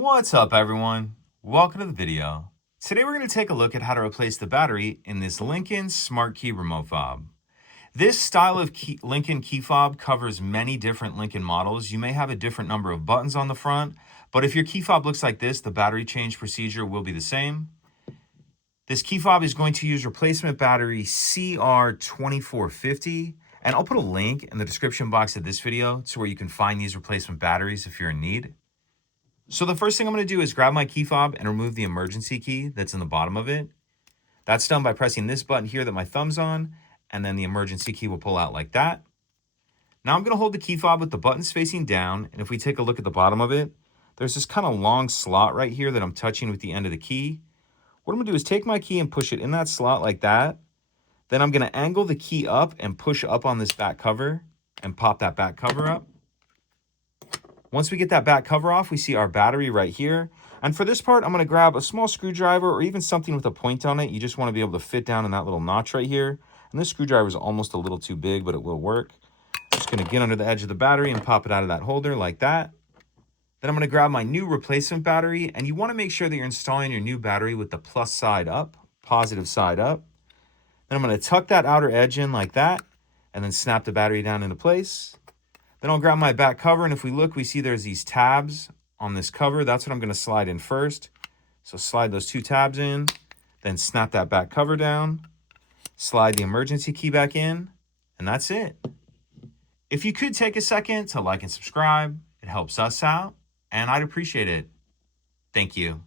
What's up, everyone? Welcome to the video. Today we're going to take a look at how to replace the battery in this Lincoln Smart Key remote fob. This style of Lincoln key fob covers many different Lincoln models. You may have a different number of buttons on the front, but if your key fob looks like this, the battery change procedure will be the same. This key fob is going to use replacement battery CR2450, and I'll put a link in the description box of this video to where you can find these replacement batteries if you're in need. So the first thing I'm going to do is grab my key fob and remove the emergency key that's in the bottom of it. That's done by pressing this button here that my thumb's on, and then the emergency key will pull out like that. Now I'm going to hold the key fob with the buttons facing down, and if we take a look at the bottom of it, there's this kind of long slot right here that I'm touching with the end of the key. What I'm going to do is take my key and push it in that slot like that. Then I'm going to angle the key up and push up on this back cover and pop that back cover up. Once we get that back cover off, we see our battery right here. And for this part, I'm going to grab a small screwdriver or even something with a point on it. You just want to be able to fit down in that little notch right here. And this screwdriver is almost a little too big, but it will work. Just going to get under the edge of the battery and pop it out of that holder like that. Then I'm going to grab my new replacement battery. And you want to make sure that you're installing your new battery with the plus side up, positive side up. Then I'm going to tuck that outer edge in like that and then snap the battery down into place. Then I'll grab my back cover, and if we look, we see there's these tabs on this cover. That's what I'm going to slide in first. So slide those two tabs in, then snap that back cover down, slide the emergency key back in, and that's it. If you could take a second to like and subscribe, it helps us out, and I'd appreciate it. Thank you.